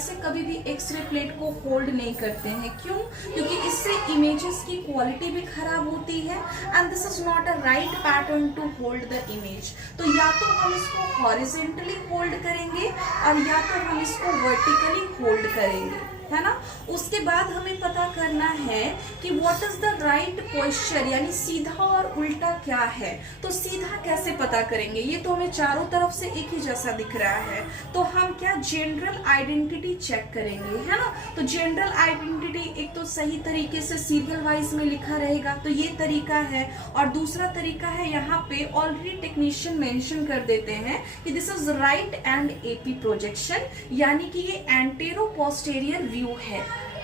ऐसे कभी भी एक्सरे प्लेट को होल्ड नहीं करते हैं। क्यों? क्योंकि इससे इमेजेस की क्वालिटी भी खराब होती है and this is not a right pattern to hold the image. तो या तो हम इसको हॉरिजेंटली होल्ड करेंगे और या तो हम इसको वर्टिकली होल्ड करेंगे, है ना। उसके बाद हमें पता करना है कि what is the right posture, यानी सीधा और उल्टा क्या है। तो सीधा कैसे पता करेंगे? ये तो हमें चारों तरफ से एक ही जैसा दिख रहा है, तो हम क्या जनरल आइडेंटिटी चेक करेंगे, है ना। तो जनरल आइडेंटिटी एक तो सही तरीके से सीरियल वाइज में लिखा रहेगा, तो ये तरीका है। और दूसरा तरीका है, यहाँ पे ऑलरेडी टेक्नीशियन मेंशन कर देते हैं कि this is right and AP projection, यानी कि ये एंटेरो पोस्टेरियर व्यू है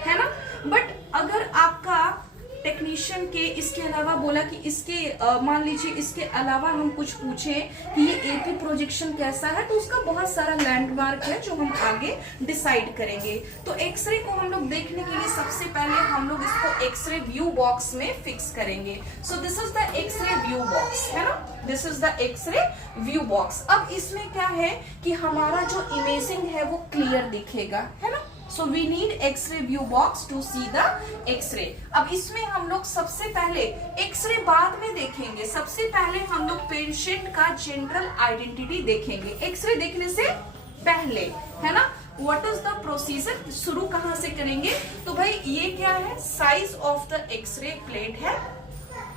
ना। बट अगर आपका टेक्नीशियन के इसके अलावा बोला कि इसके मान लीजिए इसके अलावा हम कुछ पूछे कि ये एपी प्रोजेक्शन कैसा है, तो उसका बहुत सारा लैंडमार्क है जो हम आगे डिसाइड करेंगे। तो एक्सरे को हम लोग देखने के लिए सबसे पहले हम लोग इसको एक्सरे व्यू बॉक्स में फिक्स करेंगे। So this is the X ray view box, है ना, this is the X ray view box. अब इसमें क्या है कि हमारा जो इमेजिंग है वो क्लियर दिखेगा, है ना। So we need X-ray view box to see the X-ray। अब इसमें हम लोग सबसे पहले X-ray बाद में देखेंगे, सबसे पहले हम लोग पेशेंट का जनरल आइडेंटिटी देखेंगे X-ray देखने से पहले, है ना। What is the procedure? शुरू कहाँ से करेंगे? तो भाई ये क्या है, size of the X-ray plate है।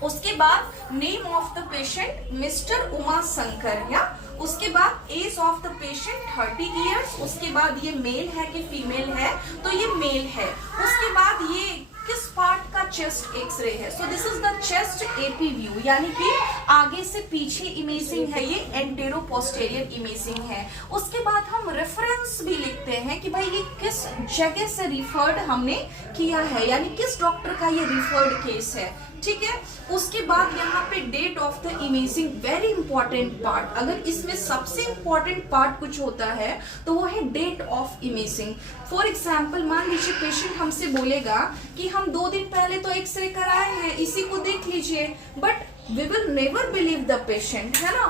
उसके बाद name of the patient mister Uma Shankar, या उसके बाद age of the patient 30 years. उसके बाद ये मेल है कि फीमेल है, तो ये मेल है। उसके बाद ये किस पार्ट का चेस्ट एक्सरे है, सो this is the chest AP view, यानी कि आगे से पीछे इमेजिंग है, ये एंटेरो पोस्टेरियर इमेजिंग है। उसके बाद हम रेफरेंस भी लिखते हैं कि भाई ये किस जगह से रिफर्ड हमने किया है, यानी किस डॉक्टर का ये रिफर्ड केस है, ठीक है। उसके बाद यहाँ पे date of the imaging, very important part. अगर इसमें सबसे इंपॉर्टेंट पार्ट कुछ होता है तो वो है date of imaging. For example मान लीजिए पेशेंट हमसे बोलेगा कि हम 2 दिन पहले तो एक्सरे कराए हैं, इसी को देख लीजिए, but we will never believe the patient, है ना।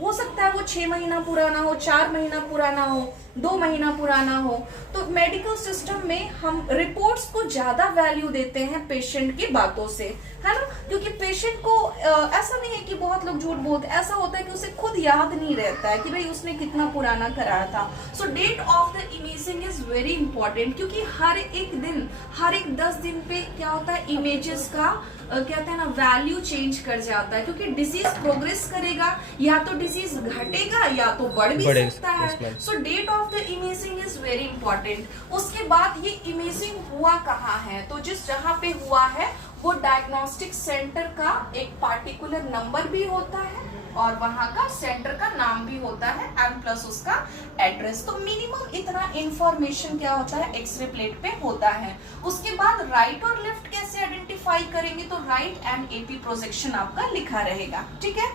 हो सकता है वो 6 महीना पुराना हो, 4 महीना पुराना हो, 2 महीना पुराना हो। तो मेडिकल सिस्टम में हम रिपोर्ट्स को ज्यादा वैल्यू देते हैं पेशेंट की बातों से, है ना, क्योंकि पेशेंट को ऐसा नहीं है कि बहुत लोग झूठ बोलते, ऐसा होता है कि उसे खुद याद नहीं रहता है कि भाई उसने कितना पुराना कराया था। So date of the imaging is very important, क्योंकि हर एक दिन, हर एक 10 दिन पे क्या होता है, इमेजेस का कहते हैं ना वैल्यू चेंज कर जाता है, क्योंकि डिजीज प्रोग्रेस करेगा, या तो डिजीज घटेगा या तो बढ़ भी सकता है। So date of the imaging is very important. उसके बाद ये इमेजिंग हुआ कहाँ है, तो जिस जहाँ पे हुआ है वो डायग्नोस्टिक सेंटर का एक पार्टिकुलर नंबर भी होता है और वहां का सेंटर का नाम भी होता है एंड प्लस उसका एड्रेस। तो मिनिमम इतना इंफॉर्मेशन क्या होता है, एक्सरे प्लेट पे होता है। उसके बाद राइट और लेफ्ट कैसे आइडेंटिफाई करेंगे, तो राइट एंड एपी प्रोजेक्शन आपका लिखा रहेगा, ठीक है।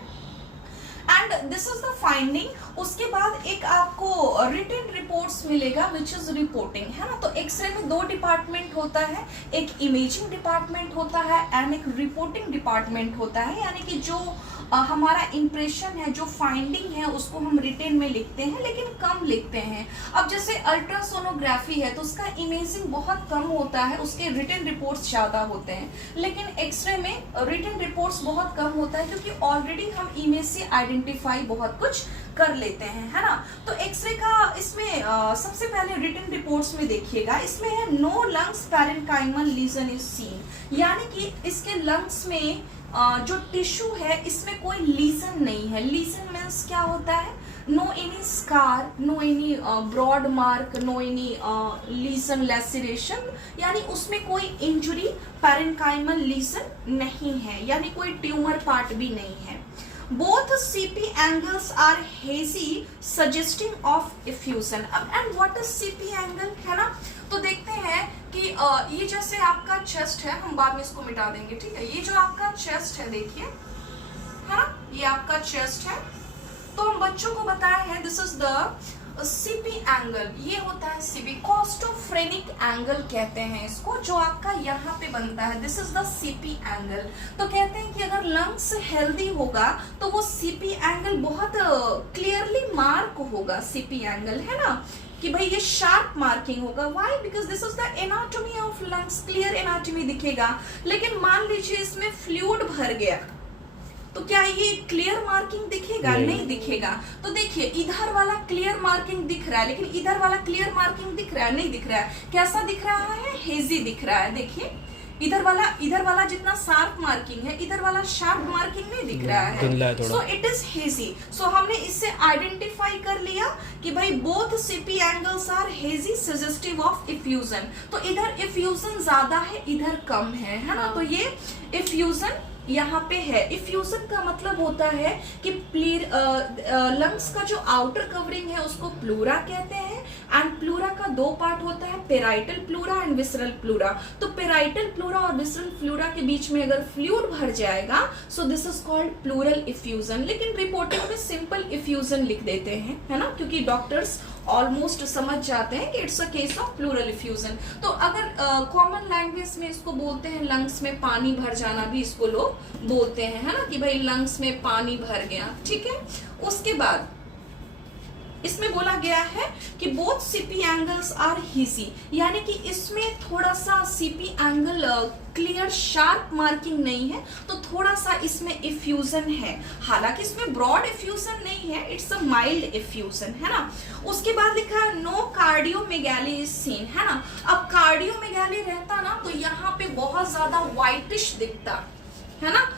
And this is the finding. उसके बाद एक आपको रिटन रिपोर्ट्स मिलेगा विच इज रिपोर्टिंग, है ना। तो एक्सरे में 2 डिपार्टमेंट होता है, एक इमेजिंग डिपार्टमेंट होता है एंड एक रिपोर्टिंग डिपार्टमेंट होता है, यानी कि जो हमारा इंप्रेशन है, जो फाइंडिंग है, उसको हम रिटेन में लिखते हैं लेकिन कम लिखते हैं। अब जैसे अल्ट्रासोनोग्राफी है तो उसका इमेजिंग बहुत कम होता है, उसके रिटेन रिपोर्ट्स ज्यादा होते हैं, लेकिन एक्सरे में रिटेन रिपोर्ट्स बहुत कम होता है, क्योंकि ऑलरेडी हम इमेज से आइडेंटिफाई बहुत कुछ कर लेते हैं, है ना। तो एक्सरे का इसमें सबसे पहले रिटन रिपोर्ट्स में देखिएगा, इसमें है no lungs parenchymal lesion is seen, यानी कि इसके लंग्स में जो टिश्यू है इसमें कोई लीजन नहीं है। लीजन मीन्स क्या होता है, no any scar, no any broad mark, no any lesion laceration, यानी उसमें कोई इंजुरी, पैरेन्काइमल लीजन नहीं है, यानी कोई ट्यूमर पार्ट भी नहीं है। Both CP angles are hazy, suggesting of effusion. अब and what is CP angle, है ना। तो देखते हैं कि ये जैसे आपका चेस्ट है, हम बाद में इसको मिटा देंगे, ठीक है। ये जो आपका चेस्ट है देखिए, है ना, ये आपका चेस्ट है। तो हम बच्चों को बताया है this is the CP angle, ये होता है सीपी, कॉस्टोफ्रेनिक एंगल कहते हैं इसको, जो आपका यहाँ पे बनता है, this is the CP angle. तो कहते हैं कि अगर लंग्स हेल्दी होगा तो वो सीपी एंगल बहुत क्लियरली मार्क होगा, सीपी एंगल, है ना। कि भाई ये शार्प मार्किंग होगा। Why? Because this is the anatomy of lungs, clear anatomy दिखेगा। लेकिन मान लीजिए इसमें फ्लूइड भर गया तो क्या ये क्लियर मार्किंग दिखेगा? नहीं दिखेगा। तो देखिए इधर वाला क्लियर मार्किंग दिख रहा है, लेकिन इधर वाला क्लियर मार्किंग दिख रहा है? नहीं दिख रहा है। कैसा दिख रहा है? हेजी दिख रहा है। देखिए इधर वाला जितना शार्प मार्किंग है, इधर वाला शार्प मार्किंग नहीं दिख रहा है। So it is hazy. So हमने इससे आइडेंटिफाई कर लिया कि भाई both CP angles are hazy, suggestive of effusion. तो इधर इफ्यूजन ज्यादा है, इधर कम है ना। तो ये इफ्यूजन यहाँ पे है। इफ्यूजन का मतलब होता है कि लंग्स का जो आउटर कवरिंग है उसको प्लूरा कहते हैं। एंड प्लूरा का दो पार्ट होता है, parietal pleura and visceral pleura. तो पेराइटल प्लूरा और विसरल प्लूरा के बीच में अगर फ्लूइड भर जाएगा सो this is called pleural effusion. लेकिन रिपोर्टिंग में सिंपल इफ्यूजन लिख देते हैं, है ना, क्योंकि डॉक्टर्स ऑलमोस्ट समझ जाते हैं कि it's a case of pleural effusion. तो अगर कॉमन लैंग्वेज में इसको बोलते हैं लंग्स में पानी भर जाना, भी इसको लोग बोलते हैं, है ना, कि भाई लंग्स में पानी भर गया। ठीक है। उसके बाद इसमें बोला गया है कि both CP angles are hazy, यानी कि इसमें थोड़ा सा CP angle clear sharp marking नहीं है, तो थोड़ा सा इसमें इफ्यूजन है। हालांकि इसमें ब्रॉड इफ्यूजन नहीं है, इट्स अ माइल्ड इफ्यूजन, है ना। उसके बाद लिखा है नो कार्डियोमेगाली इज सीन, है ना। अब कार्डियोमेगाली रहता ना तो यहाँ पे बहुत ज्यादा व्हाइटिश दिखता, है ना।